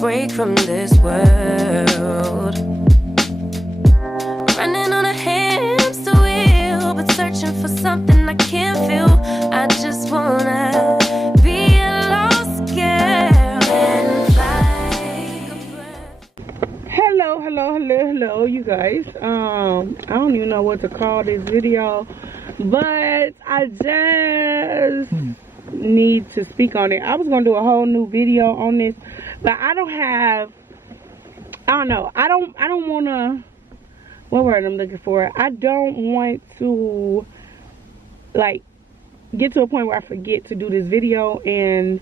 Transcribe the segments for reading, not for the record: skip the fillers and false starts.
break from this world. Running on a hamster wheel, but searching for something I can't feel. I just wanna be a lost girl and fly a breath. Hello, you guys. I don't even know what to call this video, but I just need to speak on it. I was gonna do a whole new video on this, but I don't wanna, what word I'm looking for? I don't want to like get to a point where I forget to do this video, and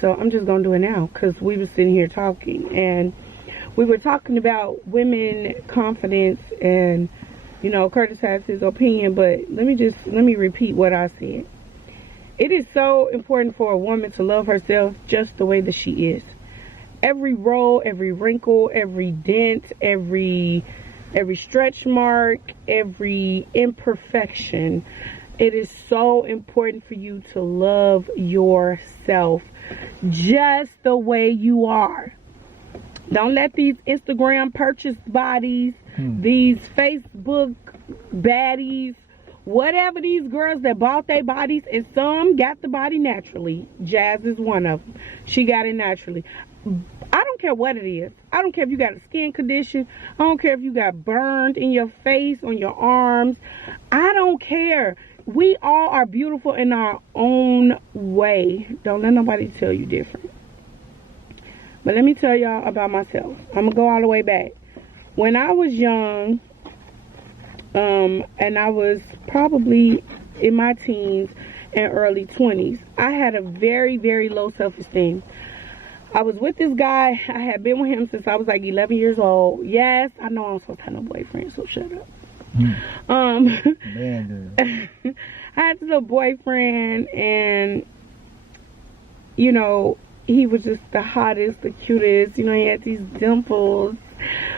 so I'm just gonna do it now because we were sitting here talking and we were talking about women confidence, and you know, Curtis has his opinion, but let me repeat what I said. It is so important for a woman to love herself just the way that she is. Every roll, every wrinkle, every dent, every stretch mark, every imperfection. It is so important for you to love yourself just the way you are. Don't let these Instagram purchased bodies, these Facebook baddies, whatever, these girls that bought their bodies, and some got the body naturally. Jazz is one of them. She got it naturally. I don't care what it is. I don't care if you got a skin condition. I don't care if you got burned in your face, on your arms. I don't care. We all are beautiful in our own way. Don't let nobody tell you different. But let me tell y'all about myself. I'm going to go all the way back. When I was young, and I was probably in my teens and early 20s, I had a very, very low self-esteem. I was with this guy. I had been with him since I was like 11 years old. Yes, I know I'm supposed to have no boyfriend, so shut up. I had this little boyfriend, and you know, he was just the hottest, the cutest. You know, he had these dimples,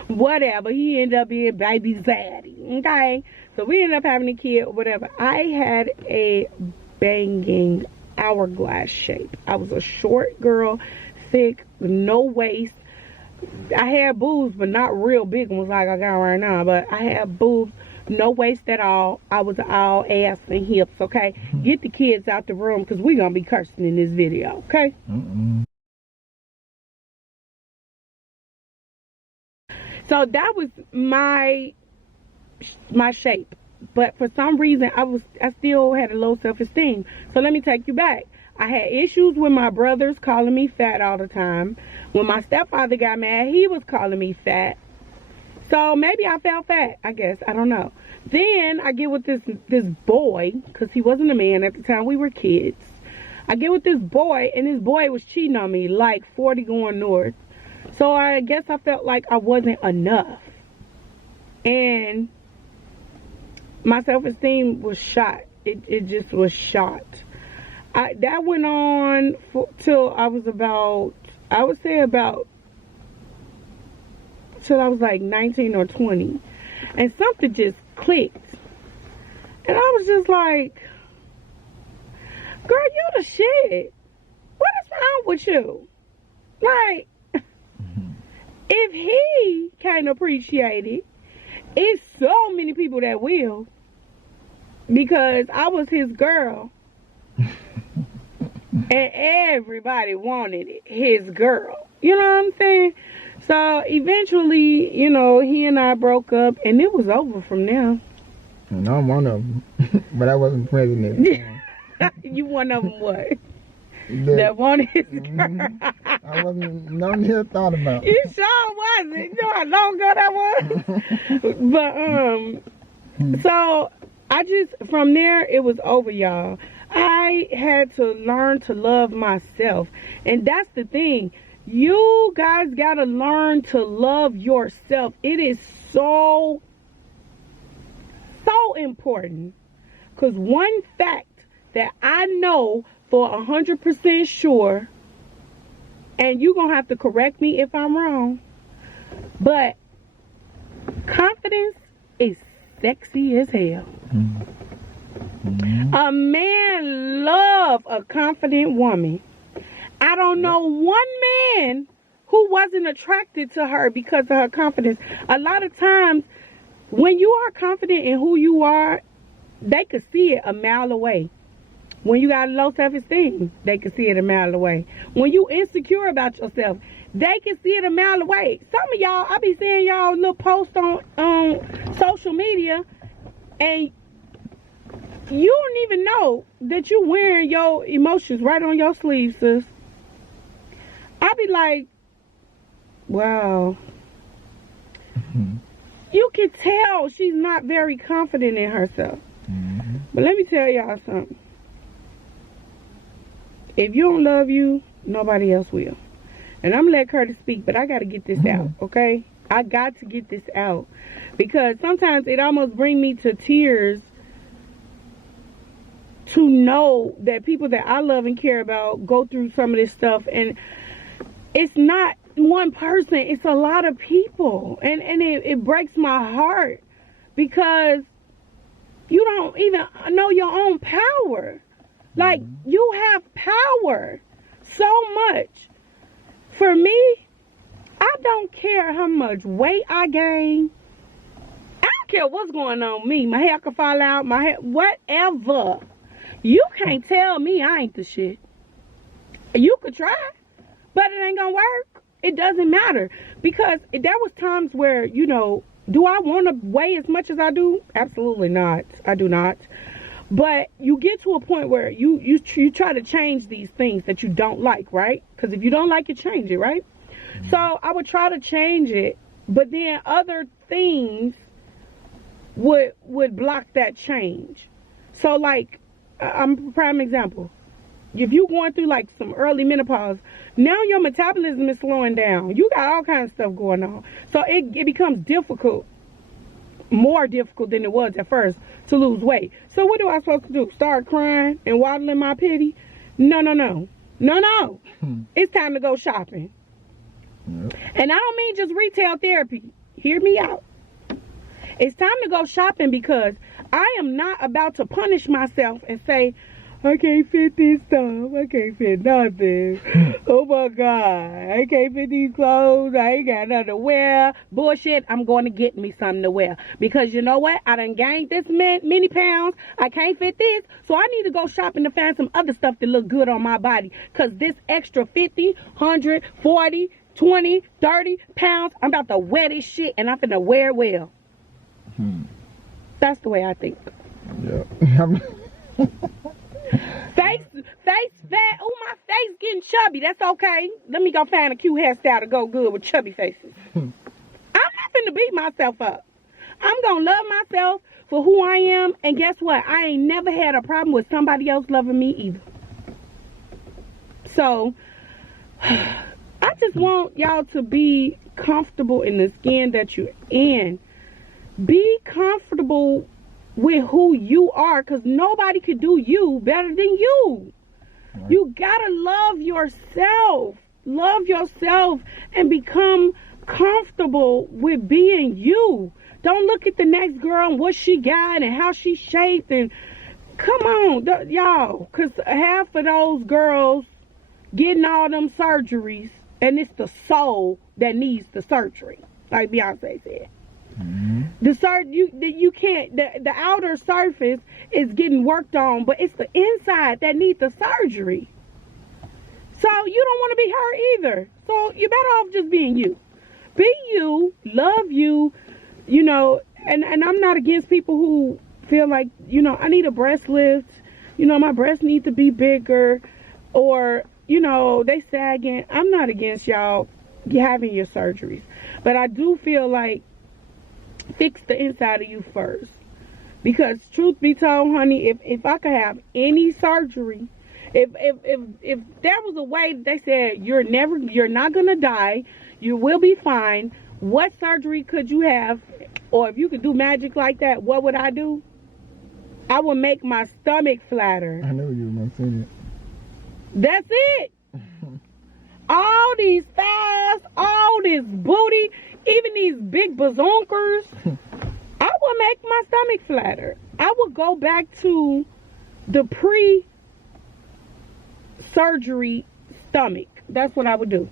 whatever. He ended up being baby daddy. Okay, so we ended up having a kid, whatever. I had a banging hourglass shape. I was a short girl, thick, no waist. I had boobs, but not real big ones like I got right now. But I had boobs, no waist at all. I was all ass and hips. Okay, get the kids out the room because we're gonna be cursing in this video. Okay. So that was my shape, but for some reason I still had a low self-esteem. So let me take you back. I had issues with my brothers calling me fat all the time. When my stepfather got mad, he was calling me fat. So maybe I felt fat, I guess. I don't know. Then I get with this boy, because he wasn't a man at the time. We were kids. I get with this boy, and this boy was cheating on me like 40 going north. So I guess I felt like I wasn't enough. And my self-esteem was shot. It just was shot. That went on till I was about, I would say about, till I was like 19 or 20. And something just clicked. And I was just like, girl, you the shit. What is wrong with you? Like, if he can't appreciate it, it's so many people that will. Because I was his girl. And everybody wanted it, his girl. You know what I'm saying? So eventually, you know, he and I broke up, and it was over from there. And I'm one of them. But I wasn't present at the time. You one of them what? That wanted his girl. I wasn't, no near thought about it. You sure wasn't. You know how long ago that was? But, so, I just, from there, it was over, y'all. I had to learn to love myself. And that's the thing. You guys got to learn to love yourself. It is so important. Because one fact that I know for 100% sure, and you're going to have to correct me if I'm wrong, but confidence is sexy as hell. A man loves a confident woman. I don't know one man who wasn't attracted to her because of her confidence. A lot of times, when you are confident in who you are, they could see it a mile away. When you got low self-esteem, they can see it a mile away. When you insecure about yourself, they can see it a mile away. Some of y'all, I be seeing y'all little posts on social media, and you don't even know that you wearing your emotions right on your sleeve, sis. I be like, wow. You can tell she's not very confident in herself. But let me tell y'all something. If you don't love you, nobody else will. And I'm going to let Curtis speak, but I got to get this out, okay? I got to get this out. Because sometimes it almost brings me to tears to know that people that I love and care about go through some of this stuff. And it's not one person, it's a lot of people. And it breaks my heart because you don't even know your own power. Like, you have power so much. For me, I don't care how much weight I gain. I don't care what's going on with me. My hair could fall out, my hair, whatever. You can't tell me I ain't the shit. You could try, but it ain't gonna work. It doesn't matter. Because there was times where, you know, do I want to weigh as much as I do? Absolutely not. I do not. But you get to a point where you try to change these things that you don't like, right? Because if you don't like it, change it, right? So I would try to change it, but then other things would block that change. So like, I'm a prime example. If you're going through like some early menopause, now your metabolism is slowing down. You got all kinds of stuff going on. So it becomes difficult, more difficult than it was at first, to lose weight. So what do I supposed to do? Start crying and waddling my pity? No. It's time to go shopping. Yep. And I don't mean just retail therapy. Hear me out. It's time to go shopping because I am not about to punish myself and say, I can't fit this stuff. I can't fit nothing. Oh my God. I can't fit these clothes. I ain't got nothing to wear. Bullshit. I'm going to get me something to wear. Because you know what? I done gained this many pounds. I can't fit this. So I need to go shopping to find some other stuff that look good on my body. Because this extra 50, 100, 40, 20, 30 pounds, I'm about to wear this shit and I'm finna wear it well. That's the way I think. Yeah. Face fat. Oh, my face getting chubby. That's okay. Let me go find a cute hairstyle to go good with chubby faces. I'm not finna beat myself up. I'm gonna love myself for who I am. And guess what? I ain't never had a problem with somebody else loving me either. So, I just want y'all to be comfortable in the skin that you're in. Be comfortable with who you are, because nobody could do you better than you. Right. You gotta love yourself. Love yourself and become comfortable with being you. Don't look at the next girl and what she got and how she's shaped. And come on, y'all, because half of those girls getting all them surgeries, and it's the soul that needs the surgery, like Beyonce said. You can't, the outer surface is getting worked on, but it's the inside that needs the surgery. So you don't want to be her either. So you're better off just being you. Be you, love you, you know, and I'm not against people who feel like, you know, I need a breast lift, you know, my breasts need to be bigger, or, you know, they sagging. I'm not against y'all having your surgeries, but I do feel like fix the inside of you first. Because truth be told, honey, if I could have any surgery, if there was a way that they said you're not gonna die, you will be fine, what surgery could you have? Or if you could do magic like that, what would I do? I would make my stomach flatter. I know you were saying it. That's it. All these thighs, all this booty, even these big bazonkers, I would make my stomach flatter. I would go back to the pre-surgery stomach. That's what I would do.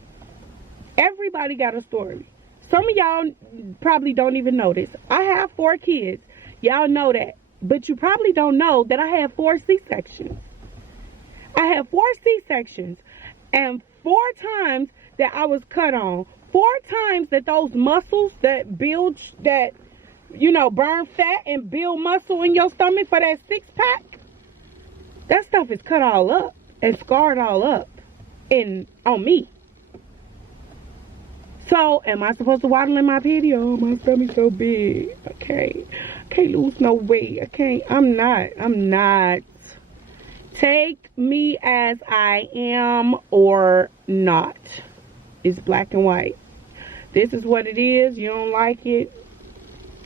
Everybody got a story. Some of y'all probably don't even know this. I have 4 kids. Y'all know that. But you probably don't know that I had 4 C-sections. I had 4 C-sections. And 4 times that I was cut on. 4 times that those muscles that build, that, you know, burn fat and build muscle in your stomach for that 6-pack. That stuff is cut all up and scarred all up on me. So, am I supposed to waddle in my pity? Oh, my stomach's so big. I can't lose no weight. I'm not. Take me as I am or not. It's black and white. This is what it is. You don't like it.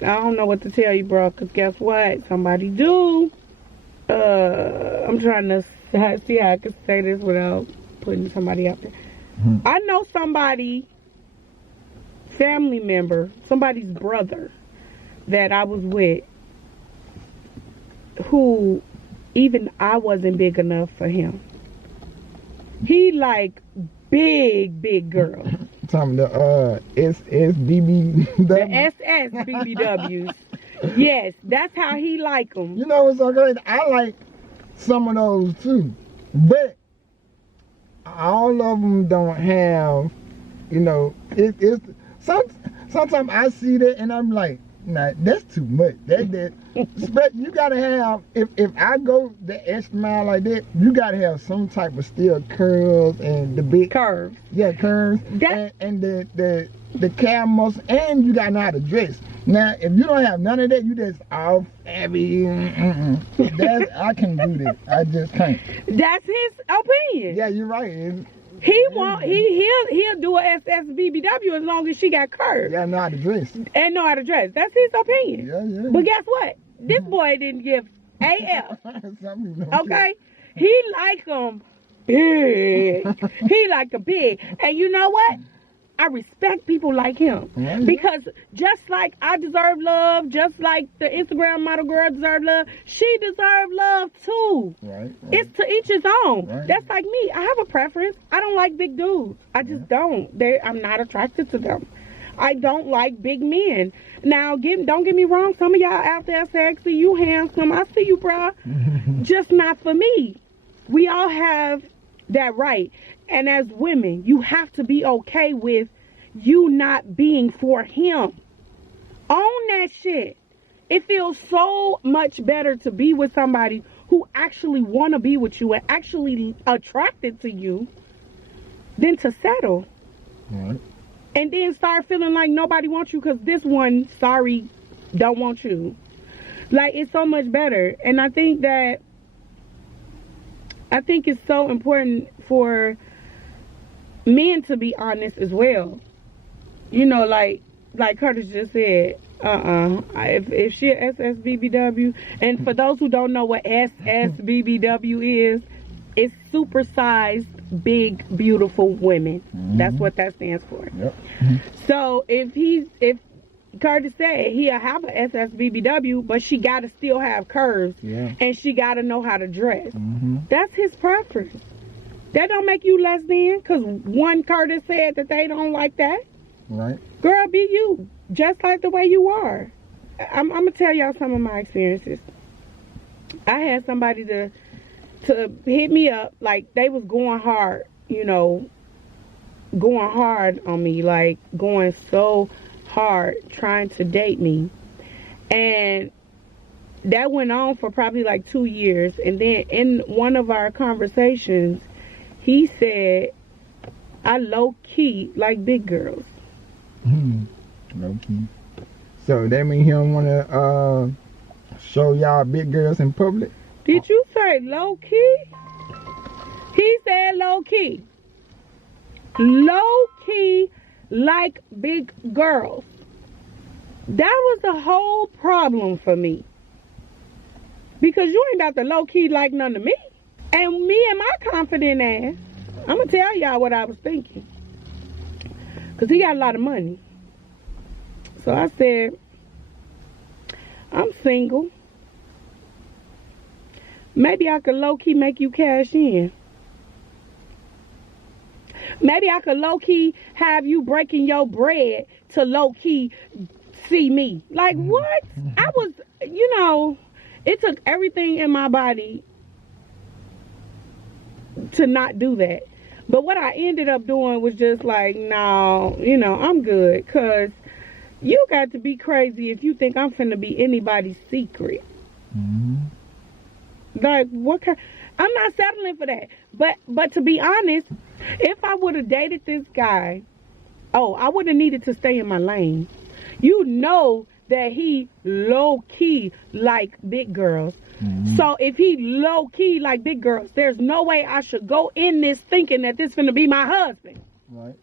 I don't know what to tell you, bro, because guess what? Somebody do. I'm trying to see how I can say this without putting somebody out there. I know somebody, family member, somebody's brother that I was with, who even I wasn't big enough for him. He like big girls. Some of the SSBBWs. The SSBBWs. Yes, that's how he like them. You know what's so great? I like some of those too, but all of them don't have, you know, it's sometimes I see that and I'm like, nah, that's too much. But you gotta have, if I go the extra mile like that, you gotta have some type of still curls and the big curves. Yeah, curves. And the calf muscle, and you gotta know how to dress. Now, if you don't have none of that, you just all heavy. I can't do that. I just can't. That's his opinion. Yeah, you're right. He'll do a SSBBW as long as she got curves. Yeah, know how to dress. And know how to dress. That's his opinion. Yeah. But guess what? This boy didn't give AF. Okay? He like them big. He like them big. And you know what? I respect people like him. Yeah. Because just like I deserve love, just like the Instagram model girl deserve love, she deserve love too. Right. It's to each his own. Right. That's like me. I have a preference. I don't like big dudes. I just don't. I'm not attracted to them. I don't like big men. Now, don't get me wrong. Some of y'all out there sexy, you handsome. I see you, bruh. Just not for me. We all have that right. And as women, you have to be okay with you not being for him. Own that shit. It feels so much better to be with somebody who actually want to be with you and actually attracted to you than to settle. Right. And then start feeling like nobody wants you because this one, sorry, don't want you. Like, it's so much better. And I think it's so important for men to be honest as well. You know, like Curtis just said, if she a SSBBW, and for those who don't know what SSBBW is, it's supersized, big, beautiful women. That's what that stands for. Yep. So if Curtis said he'll have a SSBBW, but she gotta still have curves, and she gotta know how to dress. That's his preference. That don't make you less than, because one Curtis said that they don't like that. Right. Girl, be you, just like the way you are. I'm gonna tell y'all some of my experiences. I had somebody to hit me up, like they was going hard, you know, going hard on me, like going so hard trying to date me. And that went on for probably like 2 years. And then in one of our conversations, he said, I low-key like big girls. Low-key. So that means he don't want to show y'all big girls in public? Did you say low-key? He said low-key. Low-key like big girls. That was the whole problem for me. Because you ain't got the low-key like none of me. And me and my confident ass, I'm going to tell y'all what I was thinking. Because he got a lot of money. So I said, I'm single. Maybe I could low-key make you cash in. Maybe I could low-key have you breaking your bread to low-key see me. Like, what? I was, you know, it took everything in my body to not do that. But what I ended up doing was just like, no, you know, I'm good. Because you got to be crazy if you think I'm finna be anybody's secret. Like, what kind? I'm not settling for that. But to be honest, if I would have dated this guy, I would have needed to stay in my lane. You know that he low-key like big girls. So if he low-key like big girls, there's no way I should go in this thinking that this finna be my husband. Right.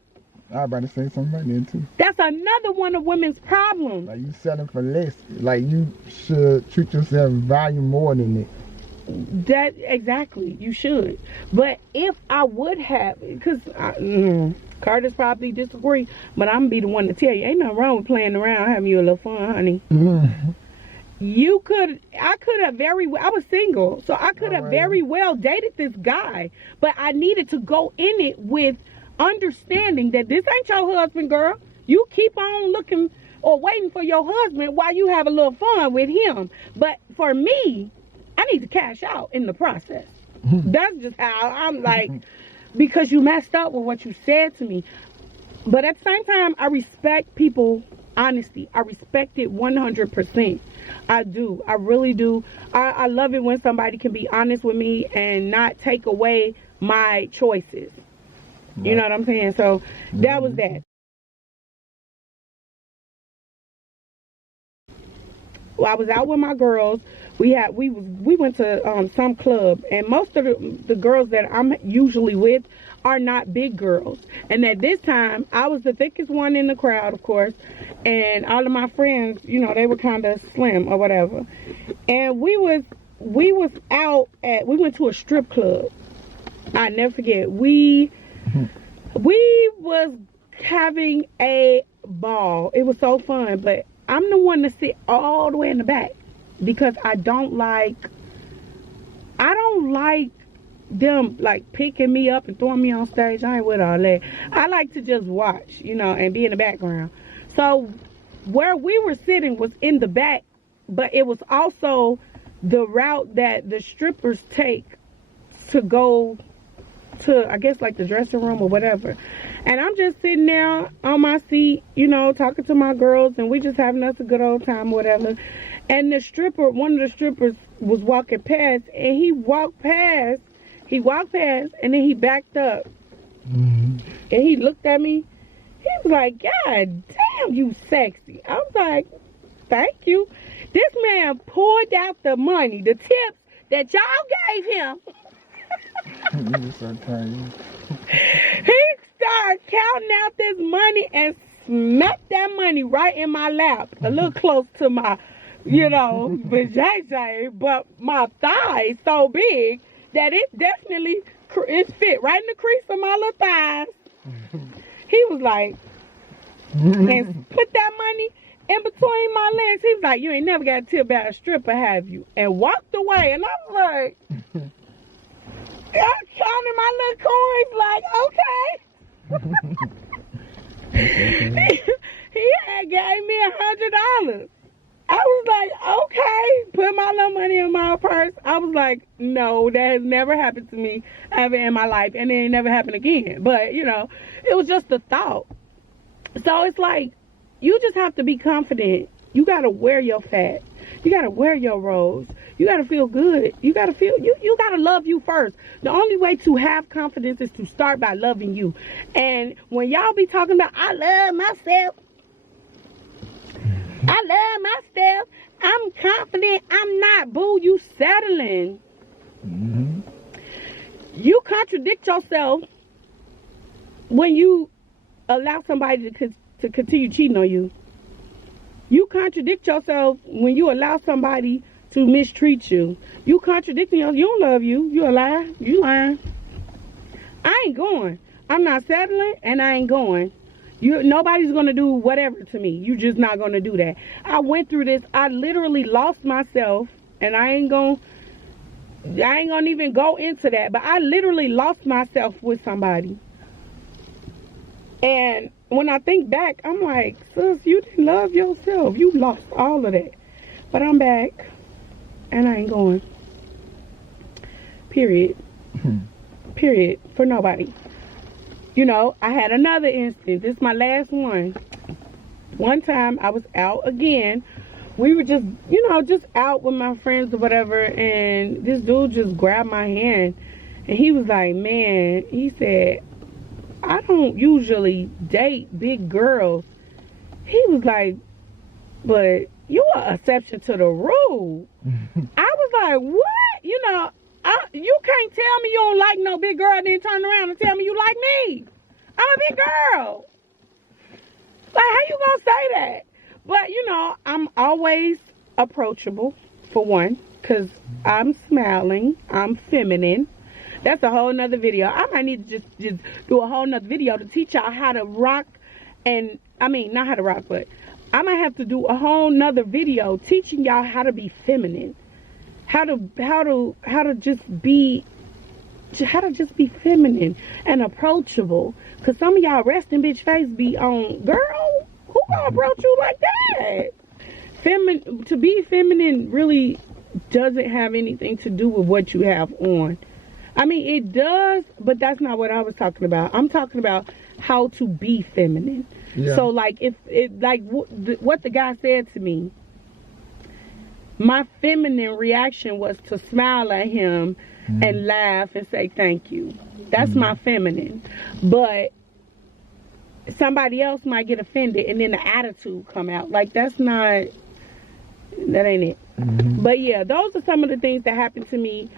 I was about to say something right there too. That's another one of women's problems. Like you settling for less. Like you should treat yourself value more than it. That exactly, you should. But if I would have, because Carter's probably disagree, but I'm gonna be the one to tell you, ain't nothing wrong with playing around, having you a little fun, honey. I could have I was single, so I could have very well dated this guy, but I needed to go in it with understanding that this ain't your husband, girl. You keep on looking or waiting for your husband while you have a little fun with him. But for me, I need to cash out in the process. That's just how I'm like, because you messed up with what you said to me. But at the same time, I respect people's honesty. I respect it 100%. I do. I really do. I love it when somebody can be honest with me and not take away my choices. Right. You know what I'm saying? So that was that. Well, I was out with my girls. We went to some club, and most of the girls that I'm usually with are not big girls. And at this time, I was the thickest one in the crowd, of course, and all of my friends, you know, they were kind of slim or whatever. And we went to a strip club. I never forget. We was having a ball. It was so fun, but I'm the one to sit all the way in the back because I don't like them like picking me up and throwing me on stage. I ain't with all that. I like to just watch, you know, and be in the background. So where we were sitting was in the back, but it was also the route that the strippers take to go to, I guess, like the dressing room or whatever. And I'm just sitting there on my seat, you know, talking to my girls, and we just having us a good old time or whatever. And one of the strippers was walking past, and he walked past, and then he backed up. And he looked at me. He was like, God damn, you sexy. I was like, thank you. This man poured out the money, the tips that y'all gave him. He started counting out this money and smacked that money right in my lap, a little close to my, you know, vajayjay, but my thigh is so big that it definitely fit right in the crease of my little thighs. He was like, and put that money in between my legs. He was like, you ain't never got a tip about a stripper, have you? And walked away. And I was like, I'm counting my little coins like, okay. He had gave me $100. I was like, okay. Put my little money in my purse. I was like, no, that has never happened to me ever in my life. And it ain't never happened again. But, you know, it was just a thought. So it's like, you just have to be confident. You got to wear your fat. You got to wear your rolls. You got to feel good. You got to feel, you got to love you first. The only way to have confidence is to start by loving you. And when y'all be talking about, I love myself. I love myself. I'm confident. I'm not. Boo, you settling. You contradict yourself when you allow somebody to continue cheating on you. You contradict yourself when you allow somebody to mistreat you. You contradicting yourself. You don't love you. You a lie. You lying. I ain't going. I'm not settling, and I ain't going. Nobody's gonna do whatever to me. You just not gonna do that. I went through this. I literally lost myself, and I ain't gonna even go into that. But I literally lost myself with somebody. And when I think back, I'm like, sis, you didn't love yourself. You lost all of that. But I'm back, and I ain't going. Period. Period. For nobody. You know, I had another instance. This is my last one. One time, I was out again. We were just, you know, just out with my friends or whatever, and this dude just grabbed my hand, and he was like, man, he said, I don't usually date big girls. He was like, but you are an exception to the rule. I was like, what? You know, you can't tell me you don't like no big girl, then turn around and tell me you like me. I'm a big girl. Like, how you gonna say that? But, you know, I'm always approachable, for one, because I'm smiling, I'm feminine. That's a whole nother video. I might need to just do a whole nother video to teach y'all how to rock, and, I mean, not how to rock, but I might have to do a whole nother video teaching y'all how to be feminine. How to just be feminine and approachable. Cause some of y'all resting bitch face be on, girl, who gonna approach you like that? To be feminine really doesn't have anything to do with what you have on. I mean, it does, but that's not what I was talking about. I'm talking about how to be feminine. Yeah. So like, what the guy said to me, my feminine reaction was to smile at him and laugh and say thank you. That's my feminine. But somebody else might get offended and then the attitude come out. Like, that ain't it. But yeah, those are some of the things that happened to me.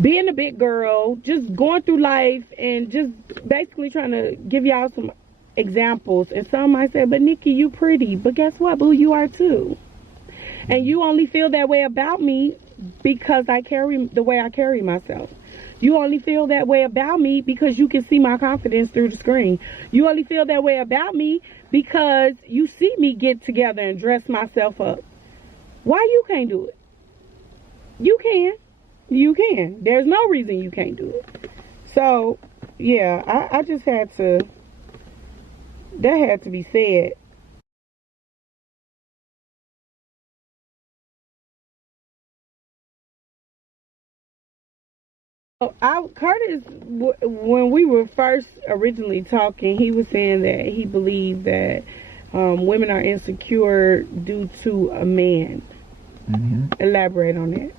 Being a big girl, just going through life and just basically trying to give y'all some examples. And some might say, but Nikki, you pretty. But guess what, boo? You are too. And you only feel that way about me because I carry the way I carry myself. You only feel that way about me because you can see my confidence through the screen. You only feel that way about me because you see me get together and dress myself up. Why you can't do it? You can. You can. There's no reason you can't do it. So, yeah, I just had to, that had to be said. Curtis, when we were first originally talking, he was saying that he believed that women are insecure due to a man. Elaborate on that.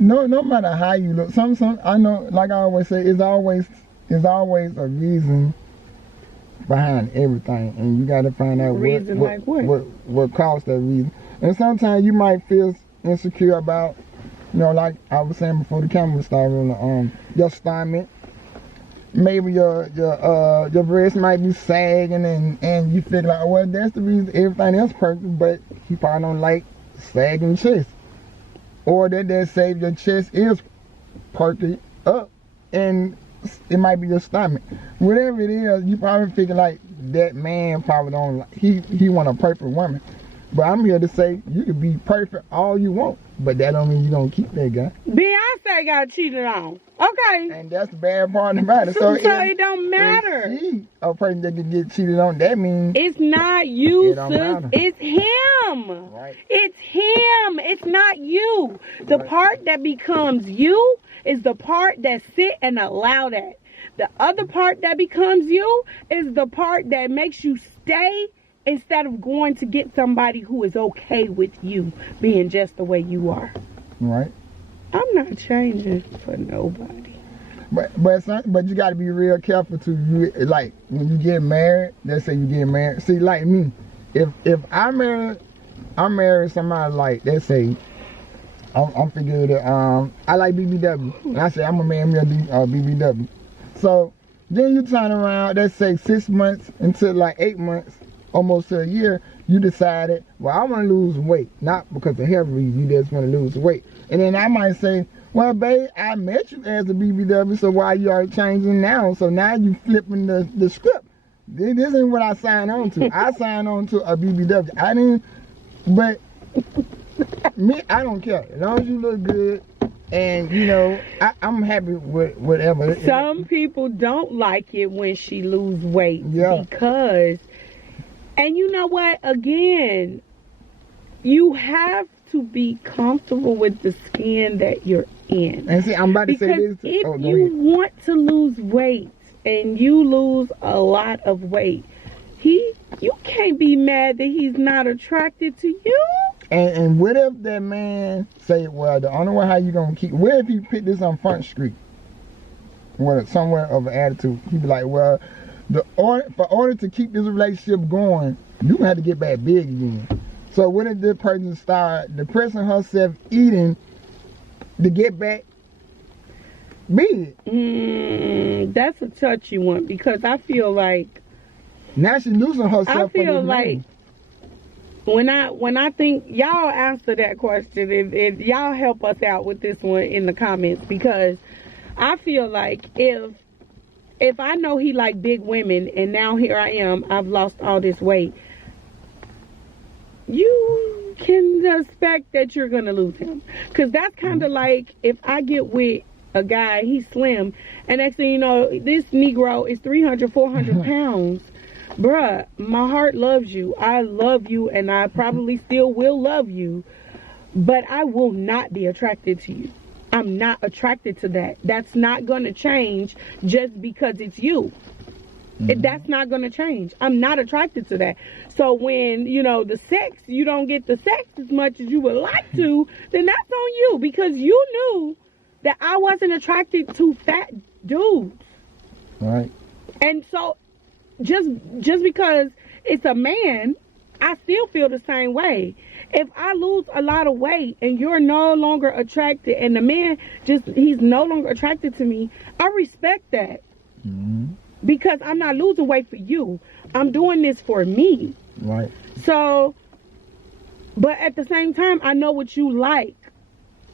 No matter how you look, some I know, like I always say, it's always a reason behind everything, and you got to find out what caused that reason. And sometimes you might feel insecure about, you know, like I was saying before the camera started on, your stomach. Maybe your breast might be sagging, and you feel like, well, that's the reason. Everything else perfect, but you probably don't like sagging chest, or that say your chest is perked up, and it might be your stomach. Whatever it is, you probably figure like that man probably don't like, he want a perfect woman. But I'm here to say you can be perfect all you want, but that don't mean you don't keep that guy. Beyonce got cheated on. Okay. And that's the bad part about it. So it don't matter. If she a person that can get cheated on, that means it's not you, sis. Matter. It's him. Right. It's him. It's not you. The part that becomes you is the part that sit and allow that. The other part that becomes you is the part that makes you stay instead of going to get somebody who is okay with you being just the way you are. Right. I'm not changing for nobody. But you got to be real careful to, like, when you get married. Let's say you get married. See, like me, if I married somebody, like, let's say I'm figuring that I like BBW, and I say I'm a man BBW. So then you turn around, let's say 6 months until like 8 months, almost to a year, you decided, well, I want to lose weight. Not because of health reasons, you just want to lose weight. And then I might say, well, babe, I met you as a BBW, so why you are changing now? So now you flipping the script. This isn't what I signed on to. I signed on to a BBW. But me, I don't care. As long as you look good, And you know, I'm happy with whatever. Some people don't like it when she lose weight Yeah. because, and you know what? Again, you have to be comfortable with the skin that you're in. And see, I'm about to say Because this. if Go you ahead. want to lose weight and you lose a lot of weight, you can't be mad that he's not attracted to you. And what if that man say, well, the only way how you gonna keep, what if he put this on Front Street? Well, somewhere of an attitude. He'd be like, well, for order to keep this relationship going, you gonna have to get back big again. So when did this person start depressing herself eating to get back big? That's a touchy one because I feel like Now she's losing herself. I feel for this like man. when I think y'all answer that question, if y'all help us out with this one in the comments, because I feel like if I know he like big women and now here I am, I've lost all this weight, you can expect that you're gonna lose him, because that's kind of like if I get with a guy, he's slim, and next thing you know, this Negro is 300, 400 pounds. Bruh, my heart loves you. I love you, and I probably still will love you, but I will not be attracted to you. I'm not attracted to that. That's not going to change just because it's you. That's not going to change. I'm not attracted to that. So when, you know, the sex, you don't get the sex as much as you would like to, then that's on you, because you knew that I wasn't attracted to fat dudes. Right. And so just because it's a man, I still feel the same way. If I lose a lot of weight and you're no longer attracted, and the man he's no longer attracted to me, I respect that. Because I'm not losing weight for you. I'm doing this for me. Right. So, but at the same time, I know what you like.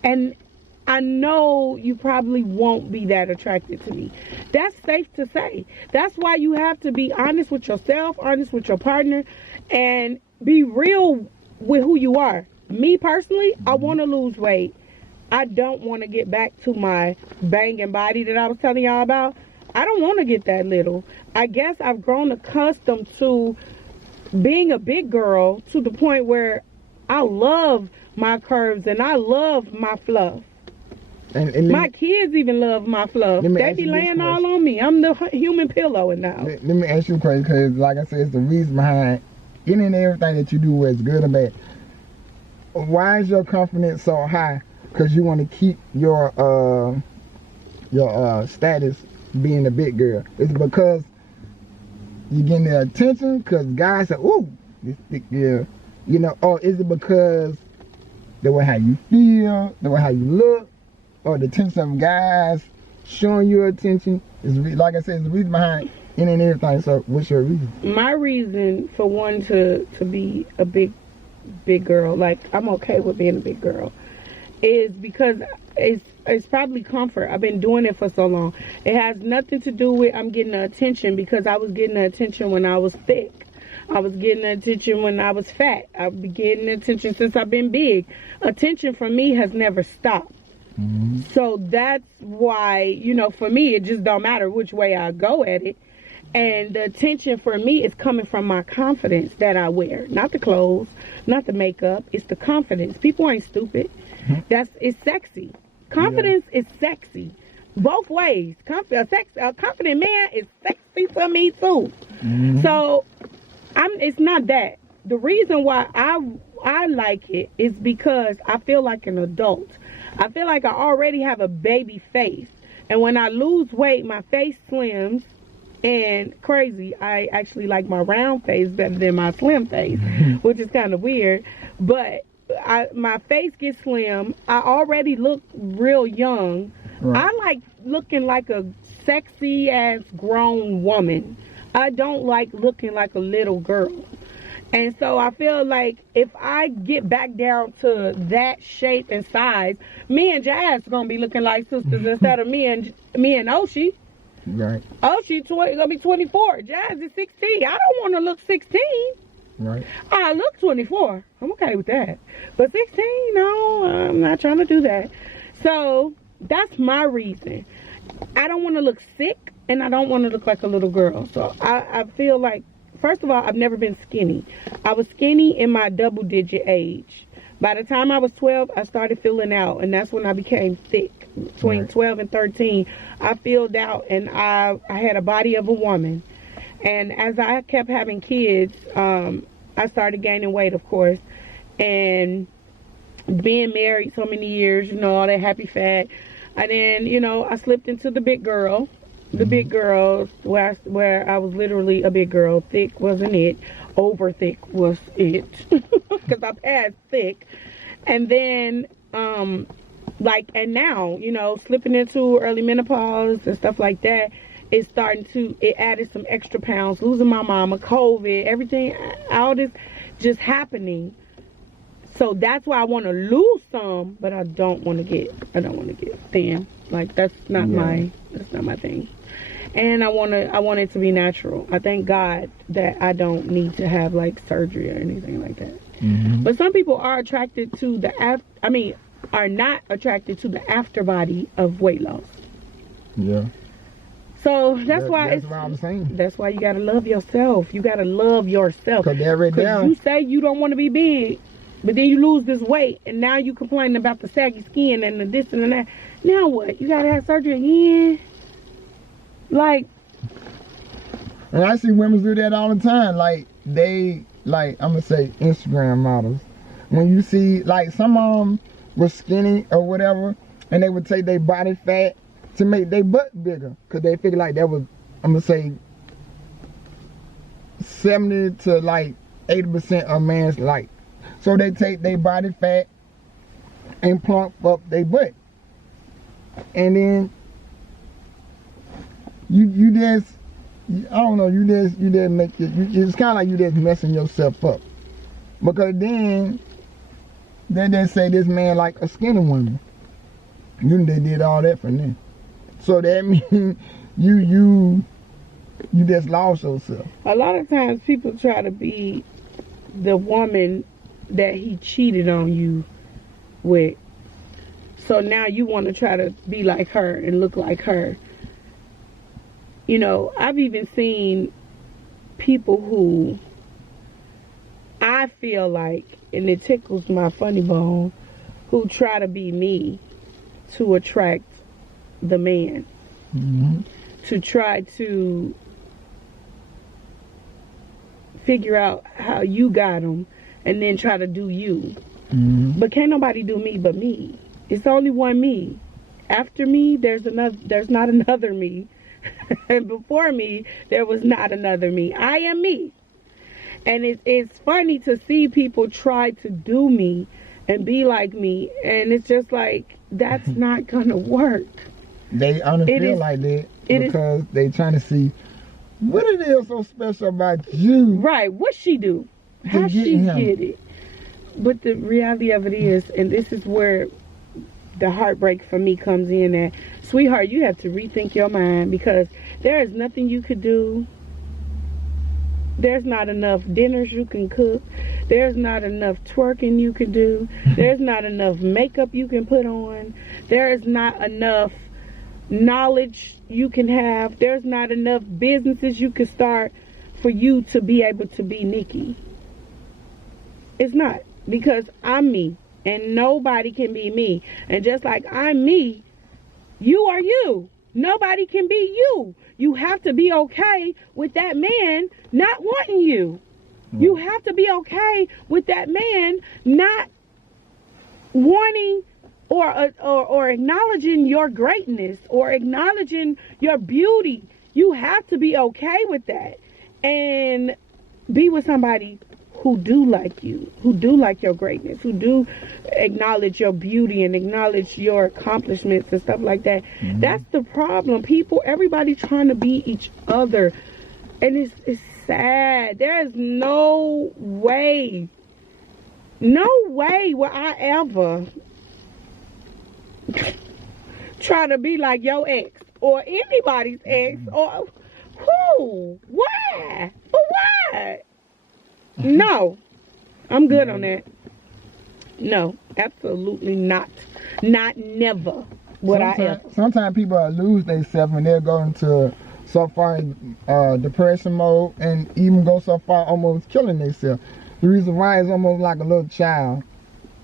And I know you probably won't be that attracted to me. That's safe to say. That's why you have to be honest with yourself, honest with your partner, and be real with who you are. Me personally, I want to lose weight. I don't want to get back to my banging body that I was telling y'all about. I don't want to get that little. I guess I've grown accustomed to being a big girl to the point where I love my curves and I love my fluff. And my kids even love my fluff. They be laying all on me. I'm the human pillow in the house. Let me ask you a question, because like I said, it's the reason behind any and everything that you do, whether it's good or bad. Why is your confidence so high? Because you want to keep your status being a big girl. Is it because you're getting the attention? Because guys say, ooh, this big girl. You know, or is it because the way how you feel, the way how you look, or the attention of guys showing you attention? Is, like I said, it's the reason behind any and everything. So what's your reason? My reason for wanting to be a big girl, like I'm okay with being a big girl, is because it's probably comfort. I've been doing it for so long. It has nothing to do with I'm getting the attention, because I was getting the attention when I was thick. I was getting the attention when I was fat. I've been getting the attention since I've been big. Attention from me has never stopped. So that's why, you know, for me, it just don't matter which way I go at it. And the attention for me is coming from my confidence that I wear. Not the clothes, not the makeup. It's the confidence. People ain't stupid. It's sexy. Confidence is sexy. Both ways. A confident man is sexy for me too. So it's not that. The reason why I like it is because I feel like an adult. I feel like I already have a baby face. And when I lose weight, my face slims. And crazy, I actually like my round face better than my slim face, which is kind of weird. But my face gets slim. I already look real young. Right. I like looking like a sexy ass grown woman. I don't like looking like a little girl. And so I feel like if I get back down to that shape and size, me and Jazz are gonna be looking like sisters instead of me and OSHI. Right. OSHI gonna be 24. Jazz is 16. I don't want to look 16. Right. I look 24. I'm okay with that. But 16, no, I'm not trying to do that. So that's my reason. I don't want to look sick, and I don't want to look like a little girl. So I feel like, first of all, I've never been skinny. I was skinny in my double-digit age. By the time I was 12, I started filling out, and that's when I became thick. Between 12 and 13, I filled out, and I had a body of a woman. And as I kept having kids, I started gaining weight, of course, and being married so many years, you know, all that happy fat. And then, you know, I slipped into the big girl. The big girls, where I was literally a big girl. Thick wasn't it. Over thick was it. Because I passed thick. And then, and now, you know, slipping into early menopause and stuff like that, it added some extra pounds. Losing my mama, COVID, everything, all this just happening. So that's why I want to lose some, but I don't want to get thin. Like that's not my thing. And I want it to be natural. I thank God that I don't need to have like surgery or anything like that. But some people are attracted to are not attracted to the afterbody of weight loss. Yeah. So that's why I'm saying. That's why you gotta love yourself. You gotta love yourself. Because you say you don't want to be big, but then you lose this weight, and now you complaining about the saggy skin and the this and that. Now what? You gotta have surgery again? Like, and I see women do that all the time. Like I'm gonna say Instagram models. When you see like some of them were skinny or whatever, and they would take their body fat to make their butt bigger, because they figure like that was, I'm gonna say, 70 to like 80% of man's life. So they take their body fat and plump up their butt, and then you just, I don't know, you just make it. It's kind of like you just messing yourself up, because then they just say this man like a skinny woman. They did all that for them. So that means you just lost yourself. A lot of times people try to be the woman that he cheated on you with. So now you want to try to be like her and look like her. You know, I've even seen people who I feel like, and it tickles my funny bone, who try to be me to attract the man. To try to figure out how you got him and then try to do you. But can't nobody do me but me. It's only one me. After me, there's not another me. And before me, there was not another me. I am me. And it's funny to see people try to do me and be like me, and it's just like, that's not gonna work. They honestly feel like that because they trying to see what it is so special about you. Right, what she do? How she get it? But the reality of it is, and this is where the heartbreak for me comes in, that, sweetheart, you have to rethink your mind, because there is nothing you could do. There's not enough dinners you can cook. There's not enough twerking you can do. There's not enough makeup you can put on. There is not enough knowledge you can have. There's not enough businesses you can start for you to be able to be Nikki. It's not, because I'm me and nobody can be me. And just like I'm me, you are you. Nobody can be you. You have to be okay with that man not wanting you. You have to be okay with that man not wanting or acknowledging your greatness or acknowledging your beauty. You have to be okay with that and be with somebody who do like you, who do like your greatness, who do acknowledge your beauty and acknowledge your accomplishments and stuff like that. That's the problem. Everybody trying to be each other, and it's sad. There is no way will I ever try to be like your ex or anybody's ex or who. Why? For what? No, I'm good on that. No, absolutely not. Not never would I ever. Sometimes people lose themselves and they'll go into so far depression mode and even go so far almost killing themselves. The reason why is almost like a little child.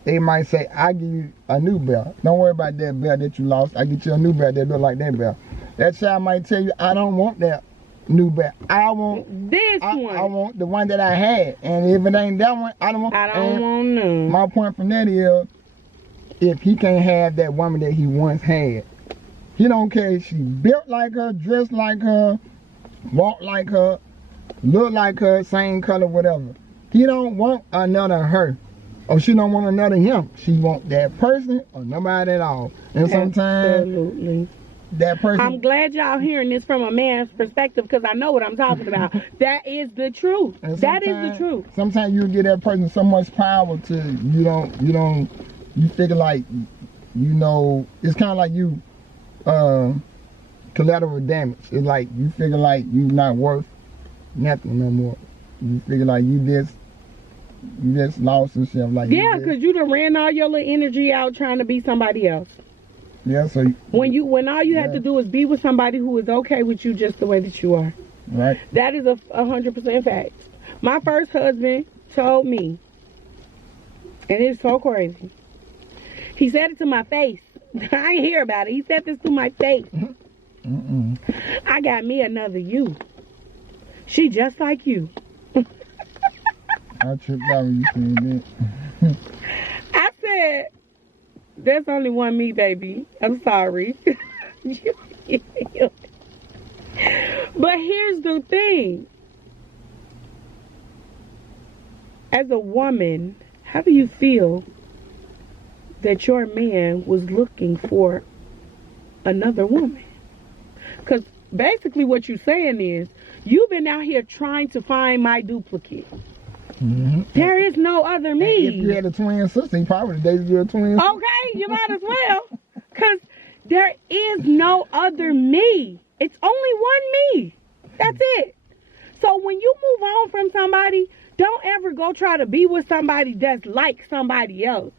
They might say, I give you a new belt. Don't worry about that belt that you lost. I get you a new belt that look like that belt. That child might tell you, I don't want that new belt. I want this one. I want the one that I had. And if it ain't that one, I don't want. I don't want none. My point from that is, if he can't have that woman that he once had, he don't care if she built like her, dressed like her, walk like her, look like her, same color, whatever. He don't want another her. Or she don't want another him. She want that person or nobody at all. And sometimes absolutely. That person. I'm glad y'all hearing this from a man's perspective because I know what I'm talking about. That is the truth. That is the truth. Sometimes you give that person so much power to you figure like, it's kind of like you collateral damage. It's like you figure like you're not worth nothing no more. You figure like you just lost yourself. Like because you done ran all your little energy out trying to be somebody else. Yeah, so when all you have to do is be with somebody who is okay with you just the way that you are. Right. That is 100% fact. My first husband told me, and it's so crazy. He said it to my face. I ain't hear about it. He said this to my face. I got me another you. She just like you. I tripped out when you said that. I said, there's only one me, baby. I'm sorry. But here's the thing. As a woman, how do you feel that your man was looking for another woman? Because basically what you're saying is, you've been out here trying to find my duplicate. There is no other me. If you had a twin sister, he probably dated your twin sister. Okay, you might as well. Because there is no other me. It's only one me. That's it. So when you move on from somebody, don't ever go try to be with somebody that's like somebody else.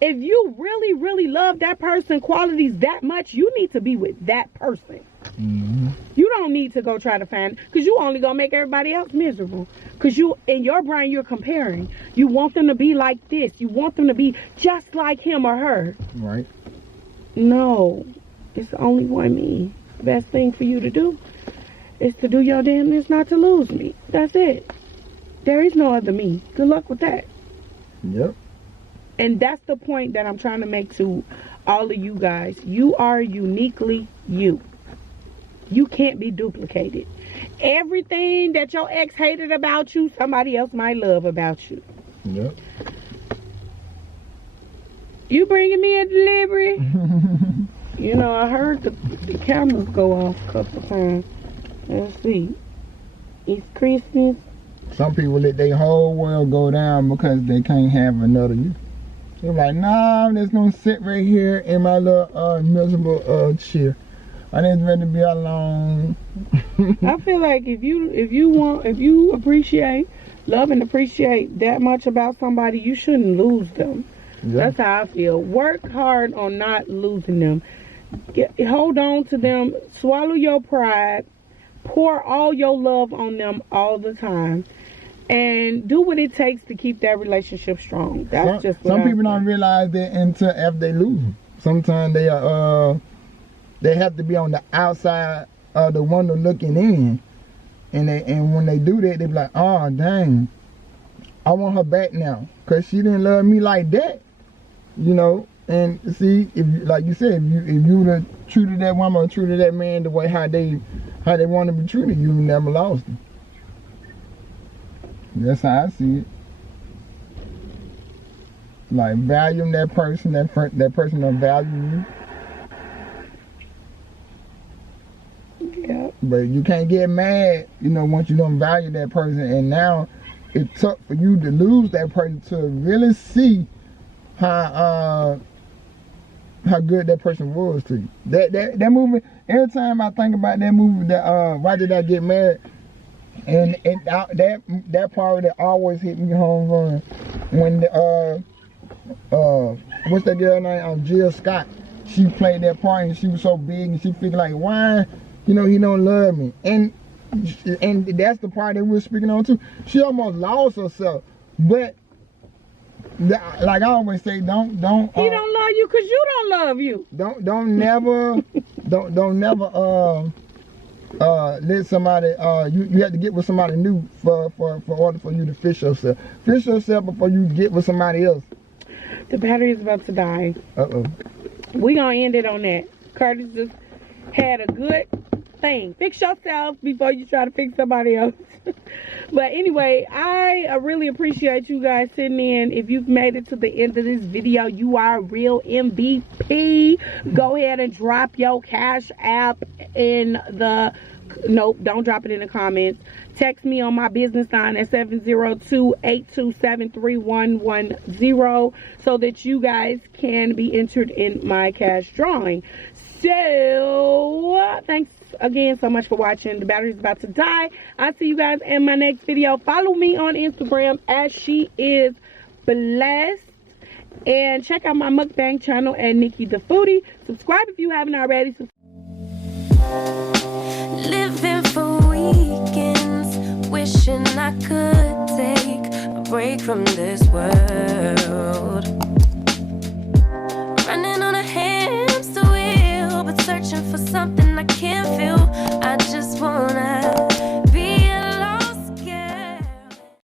If you really, really love that person qualities that much, you need to be with that person. You don't need to go try to find, because you only gonna make everybody else miserable. Because you, in your brain, you're comparing. You want them to be like this. You want them to be just like him or her. Right. No, it's only one me. The best thing for you to do is to do your damnness not to lose me. That's it. There is no other me. Good luck with that. Yep. And that's the point that I'm trying to make to all of you guys. You are uniquely you. You can't be duplicated. Everything that your ex hated about you, somebody else might love about you. Yep. You bringing me a delivery? I heard the cameras go off a couple of times. Let's see. It's Christmas. Some people let their whole world go down because they can't have another you. They're like, nah, I'm just gonna sit right here in my little miserable chair. I didn't ready to be alone. I feel like if you appreciate, love and appreciate that much about somebody, you shouldn't lose them. Yeah. That's how I feel. Work hard on not losing them. Hold on to them. Swallow your pride. Pour all your love on them all the time. And do what it takes to keep that relationship strong. That's just what some people don't realize that until after they lose them. Sometimes they have to be on the outside of the window looking in, and when they do that, they be like, oh dang, I want her back now because she didn't love me like that, And see, if like you said, if you would have treated that woman or treated that man the way how they want to be treated, you never lost them. That's how I see it. Like, value that person, that person don't value you. Yeah. But you can't get mad, once you don't value that person. And now it took for you to lose that person to really see how good that person was to you. That movie, every time I think about that movie, Why Did I Get Married? And that part that always hit me home when what's that girl name? Jill Scott. She played that part and she was so big and she figured like, why, you know, he don't love me. And that's the part that we're speaking on too. She almost lost herself. But like I always say, don't he don't love you because you don't love you. Don't never let somebody you have to get with somebody new for order for you to fix yourself. Fix yourself before you get with somebody else. The battery is about to die. Uh-oh. We gonna end it on that. Curtis just had a good thing. Fix yourself before you try to fix somebody else. But anyway, I really appreciate you guys sitting in. If you've made it to the end of this video, you are a real MVP. Go ahead and drop your Cash App in the... Nope, don't drop it in the comments. Text me on my business line at 702-827-3110 so that you guys can be entered in my cash drawing. So, thanks again so much for watching. The battery's about to die. I'll see you guys in my next video. Follow me on Instagram as She Is Blessed. And check out my mukbang channel at Nikki the Foodie. Subscribe if you haven't already. Living for weekends, wishing I could take a break from this world.